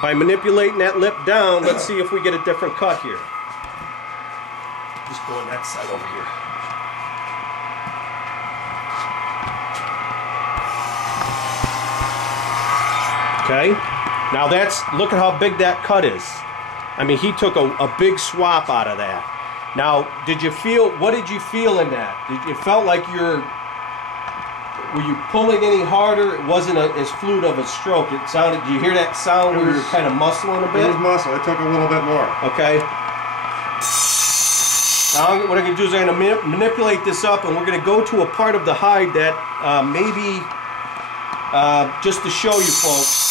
by manipulating that lip down, let's see if we get a different cut here. Just go on that side over here. Okay, now look at how big that cut is. I mean, he took a big swap out of that. Now, what did you feel in that? It felt like were you pulling any harder? It wasn't as fluid of a stroke. It sounded, did you hear that sound where you were kind of muscling a bit? It was muscle, it took a little bit more. Okay. Now what I'm going to do is I'm going to manipulate this up, and we're going to go to a part of the hide that maybe, just to show you folks,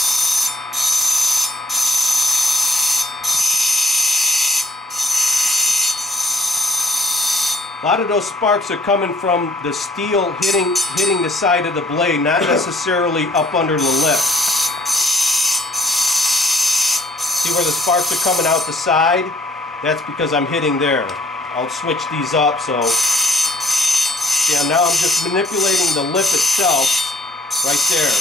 a lot of those sparks are coming from the steel hitting the side of the blade, not necessarily up under the lip. See where the sparks are coming out the side? That's because I'm hitting there. I'll switch these up, so yeah, now I'm just manipulating the lip itself right there.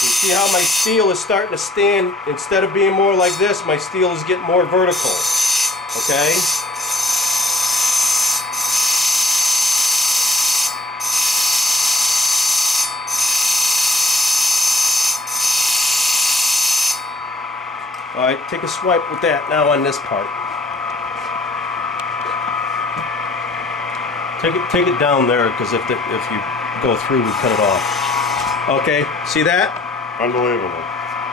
You see how my steel is starting to stand, instead of being more like this, my steel is getting more vertical. Okay? Alright, take a swipe with that now on this part. Take it down there, because if you go through, we cut it off. Okay, see that? Unbelievable.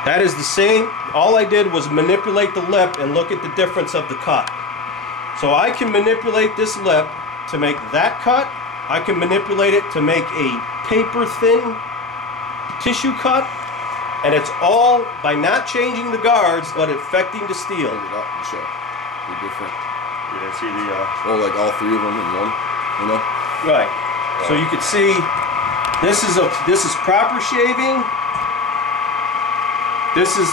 That is the same. All I did was manipulate the lip and look at the difference of the cut. So I can manipulate this lip to make that cut. I can manipulate it to make a paper thin tissue cut. And it's all by not changing the guards, but affecting the steel. Hold it up and show the different. You didn't see the oh, like all three of them in one, you know? Right. So you can see this is proper shaving. This is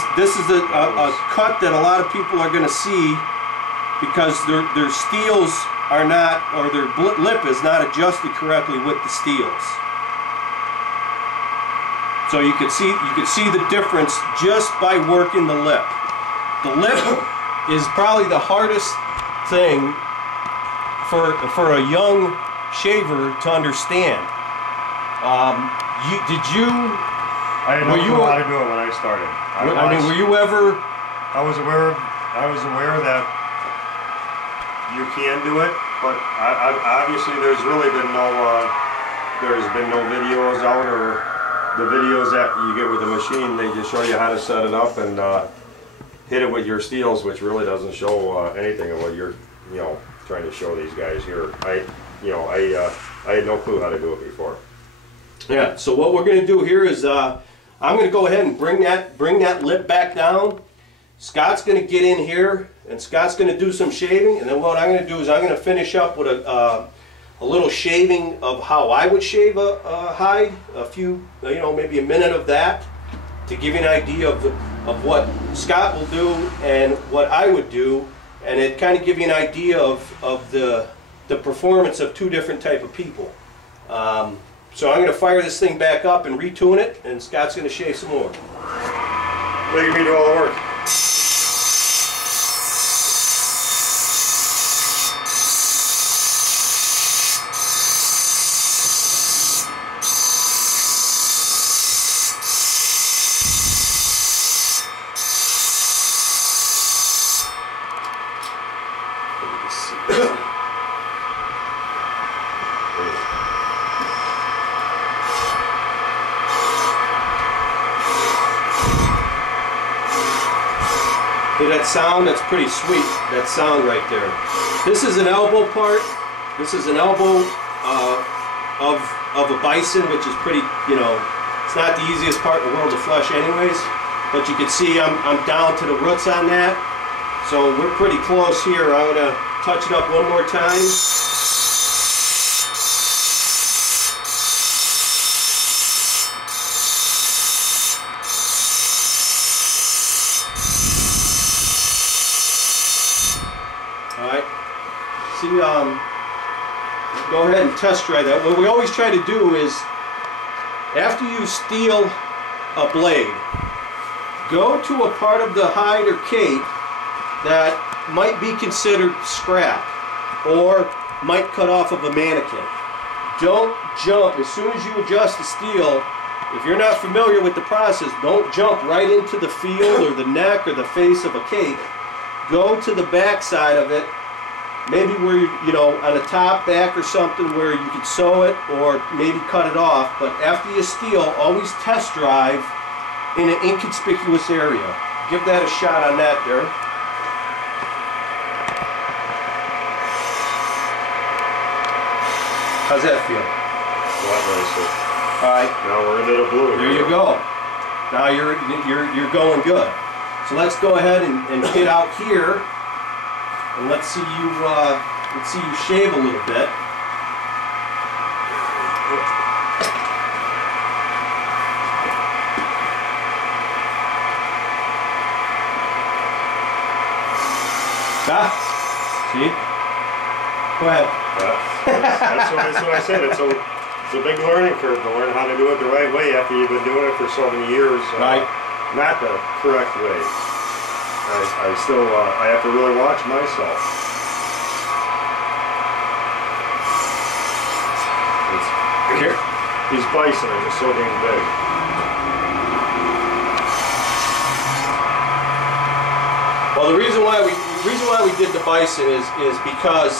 a cut that a lot of people are going to see because their steels are not, or their lip is not adjusted correctly with the steels. So you could see the difference just by working the lip. The lip is probably the hardest thing for a young shaver to understand. I had no clue how to do it when I started. I mean, were you ever? I was aware that you can do it, but obviously there's really been no videos out, or the videos that you get with the machine, they just show you how to set it up and hit it with your steels, which really doesn't show anything of what you're, trying to show these guys here. I had no clue how to do it before. Yeah. So what we're going to do here is I'm going to go ahead and bring that lip back down. Scott's going to get in here, and Scott's going to do some shaving, and then what I'm going to do is I'm going to finish up with a little shaving of how I would shave a hide, a few, maybe a minute of that, to give you an idea of what Scott will do and what I would do, and it kind of give you an idea of the performance of two different type of people. So I'm going to fire this thing back up and retune it, and Scott's going to shave some more. Making me do all the work. That sound, that's pretty sweet, that sound right there. This is an elbow part. This is an elbow of a bison, which is pretty, it's not the easiest part in the world to flush anyways, but you can see I'm down to the roots on that. So we're pretty close here. I'm going to touch it up one more time. Go ahead and test try that. What we always try to do is, after you steel a blade, go to a part of the hide or cape that might be considered scrap or might cut off of a mannequin. Don't jump. As soon as you adjust the steel, if you're not familiar with the process, don't jump right into the field or the neck or the face of a cape. Go to the back side of it, maybe where you know, on the top, back or something where you could sew it or maybe cut it off. But after you steel, always test drive in an inconspicuous area. Give that a shot on that there. How's that feel? A lot nicer. All right. Now we're into the blue. There you go. Now you're going good. So let's go ahead and get out here, and let's see you shave a little bit. See? Go ahead. That's what I said. It's a big learning curve to learn how to do it the right way after you've been doing it for so many years. Right. Not the correct way. I still I have to really watch myself. These bison are just so damn big. Well, the reason why we did the bison is because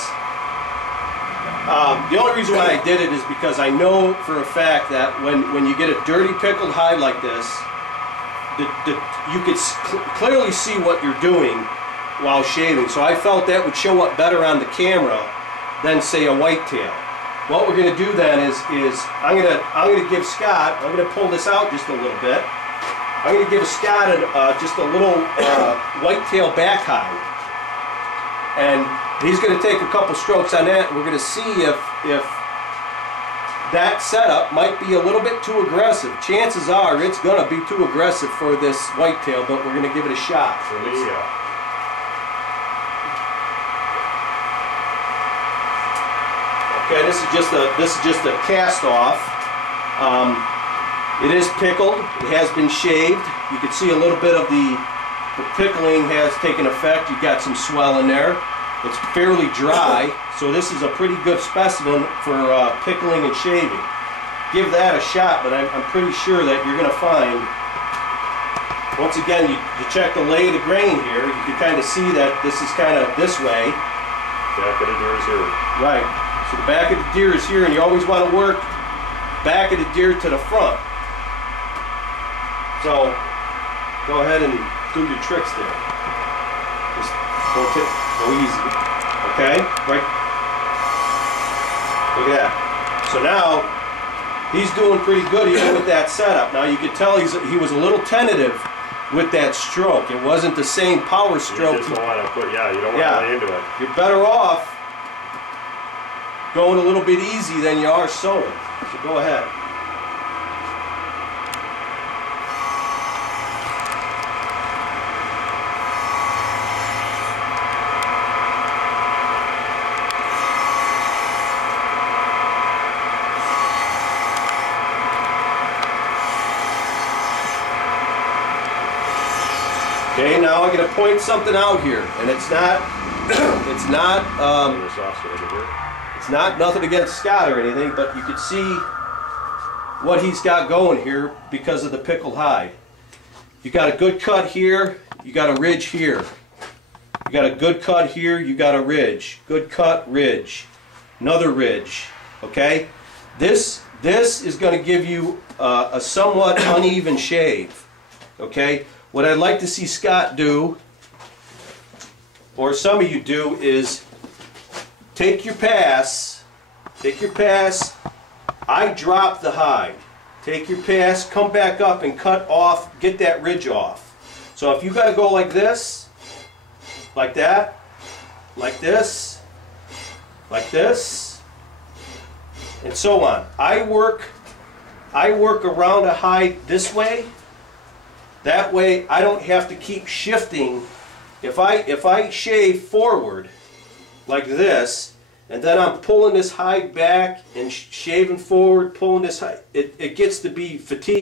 the only reason why I did it is because I know for a fact that when you get a dirty pickled hide like this, you could clearly see what you're doing while shaving. So I felt that would show up better on the camera than say a whitetail. What we're going to do then is I'm going to give Scott, I'm going to pull this out just a little bit. I'm going to give Scott just a little whitetail back hide, and he's going to take a couple strokes on that. And we're going to see if that setup might be a little bit too aggressive. Chances are it's going to be too aggressive for this whitetail, but we're going to give it a shot. Okay, this is just a cast off. It is pickled. It has been shaved. You can see a little bit of the pickling has taken effect. You've got some swell in there. It's fairly dry, so this is a pretty good specimen for pickling and shaving. Give that a shot, but I'm pretty sure that you're going to find, once again, you check the lay of the grain here, you can kind of see that this is kind of this way. Back of the deer is here. Right. So the back of the deer is here, and you always want to work back of the deer to the front. So go ahead and do your tricks there. Just go easy. Okay? Right. Look at that. So now he's doing pretty good even with that setup. Now you can tell he was a little tentative with that stroke. It wasn't the same power stroke. You just don't want to put, you don't want to lay into it. You're better off going a little bit easy than you are sewing. So go ahead. Okay, now I'm going to point something out here, and it's not nothing against Scott or anything, but you can see what he's got going here because of the pickled hide. You got a good cut here, you got a ridge here. You got a good cut here, you got a ridge. Good cut, ridge. Another ridge. Okay? This is going to give you a somewhat uneven shave. Okay? What I'd like to see Scott do, or some of you do, is take your pass, I drop the hide. Take your pass, come back up and cut off, get that ridge off. So if you got to go like this, like that, like this, and so on. I work around a hide this way. That way I don't have to keep shifting. If I shave forward like this, and then I'm pulling this hide back and shaving forward, pulling this hide, it gets to be fatigued.